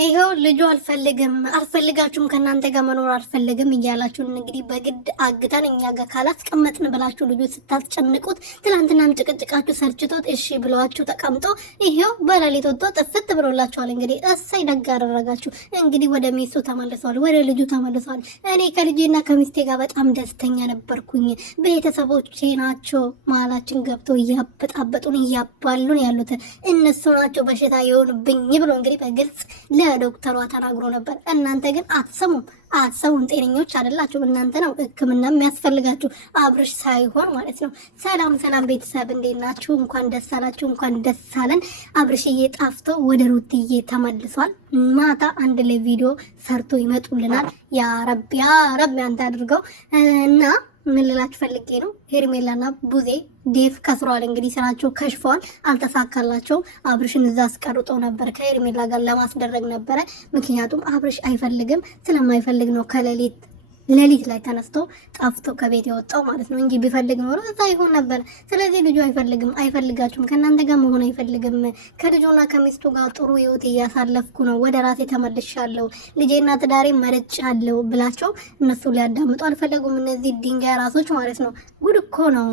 ይሄው ልጁ አልፈልጋችሁም ከናንተ ጋር መኖር አልፈልግም እያላችሁ እንግዲህ በግድ አግተን እኛ ጋር ካላስቀመጥን ብላችሁ ልጁ ስታስጨንቁት ትላንትናም ጭቅጭቃችሁ ሰርችቶት እሺ ብለዋችሁ ተቀምጦ ይሄው በሌሊት ወጥቶ ጥፍት ብሎላችኋል። እንግዲህ እሰይ ደግ አደረጋችሁ። እንግዲህ ወደ ሚስቱ ተመልሰዋል፣ ወደ ልጁ ተመልሰዋል። እኔ ከልጄና ከሚስቴ ጋር በጣም ደስተኛ ነበርኩኝ። ቤተሰቦቼ ናቸው መሀላችን ገብተው እያበጣበጡን እያባሉን ያሉት እነሱ ናቸው በሽታ የሆኑብኝ ብሎ እንግዲህ በግልጽ ለዶክተሯ ተናግሮ ነበር። እናንተ ግን አትሰሙም። ጤነኞች አይደላችሁ። እናንተ ነው ሕክምና የሚያስፈልጋችሁ አብርሽ ሳይሆን ማለት ነው። ሰላም ቤተሰብ እንዴት ናችሁ? እንኳን ደስ አላችሁ፣ እንኳን ደስ አለን። አብርሽዬ ጣፍቶ ወደ ሩትዬ ተመልሷል። ማታ አንድ ላይ ቪዲዮ ሰርቶ ይመጡልናል። ያ ረብ ያንተ አድርገው እና ምን ልላችሁ ፈልጌ ነው፣ ሄርሜላና ቡዜ ዴፍ ከስሯል። እንግዲህ ስራቸው ከሽፈዋል፣ አልተሳካላቸው። አብርሽን እዛ አስቀርጦ ነበር ከሄርሜላ ጋር ለማስደረግ ነበረ። ምክንያቱም አብርሽ አይፈልግም፣ ስለማይፈልግ ነው ሌሊት ላይ ተነስቶ ጣፍቶ ከቤት የወጣው ማለት ነው እንጂ ቢፈልግ ኖሮ እዛ ይሆን ነበር። ስለዚህ ልጁ አይፈልጋችሁም፣ ከእናንተ ጋር መሆን አይፈልግም። ከልጁና ከሚስቱ ጋር ጥሩ ህይወት እያሳለፍኩ ነው፣ ወደ ራሴ ተመልሻለሁ፣ ልጄና ትዳሬ መርጫለሁ ብላቸው እነሱ ሊያዳምጡ አልፈለጉም። እነዚህ ድንጋይ ራሶች ማለት ነው። ጉድ እኮ ነው።